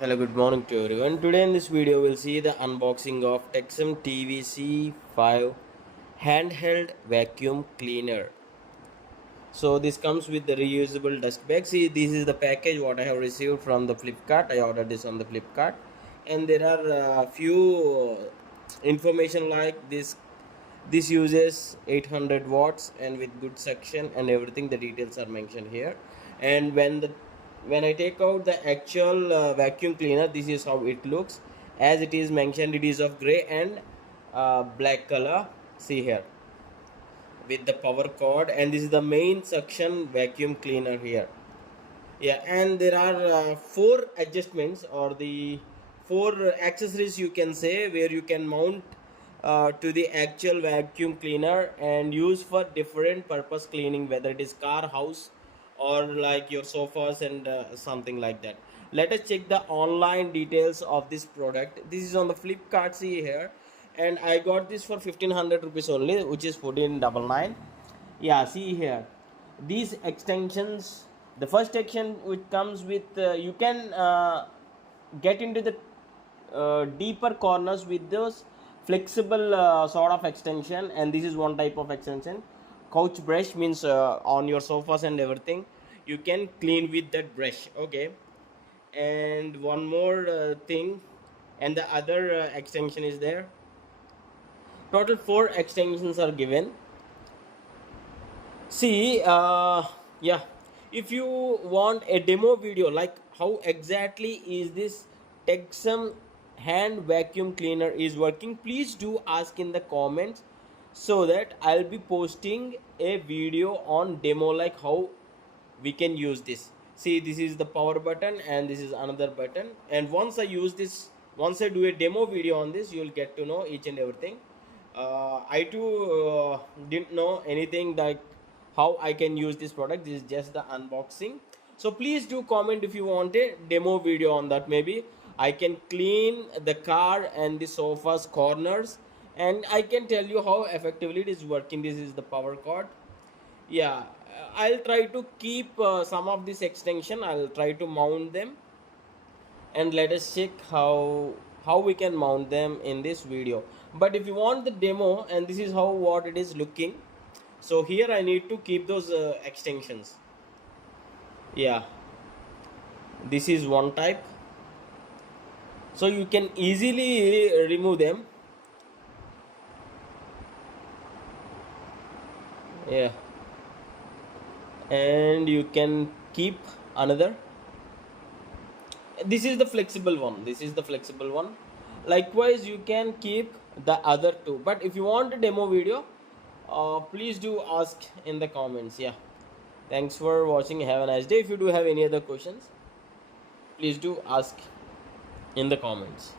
Hello, good morning to everyone. Today in this video we'll see the unboxing of TEXUM TVC 5 handheld vacuum cleaner. So this comes with the reusable dust bag. See, this is the package what I have received from the Flipkart. I ordered this on the Flipkart, and there are few information like this. This uses 800 watts and with good suction and everything. The details are mentioned here. And when I take out the actual vacuum cleaner, this is how it looks. As it is mentioned, it is of gray and black color. See here with the power cord, and this is the main suction vacuum cleaner here. Yeah, and there are four adjustments or the four accessories you can say, where you can mount to the actual vacuum cleaner and use for different purpose cleaning, whether it is car, house, or like your sofas and something like that. Let us check the online details of this product. This is on the Flipkart. See here, and I got this for 1500 rupees only, which is 1499. Yeah, see here, these extensions, the first section which comes with you can get into the deeper corners with those flexible sort of extension, and this is one type of extension. Couch brush means on your sofas and everything you can clean with that brush. Okay, and one more thing, and the other extension is there. Total four extensions are given. See, yeah, if you want a demo video like how exactly is this Texum hand vacuum cleaner is working, please do ask in the comments, so that I'll be posting a video on demo like how we can use this. See, this is the power button and this is another button, and once I use this, once I do a demo video on this, you'll get to know each and everything. I too didn't know anything like how I can use this product. This is just the unboxing. So please do comment if you want a demo video on that. Maybe I can clean the car and the sofa's corners, and I can tell you how effectively it is working. This is the power cord. Yeah, I'll try to keep some of this extension. I'll try to mount them, and let us check how we can mount them in this video. But if you want the demo, and this is how what it is looking, so here I need to keep those extensions. Yeah, this is one type, so you can easily remove them. Yeah, and you can keep another. This is the flexible one. This is the flexible one. Likewise, you can keep the other two. But if you want a demo video, please do ask in the comments. Yeah, thanks for watching. Have a nice day. If you do have any other questions, please do ask in the comments.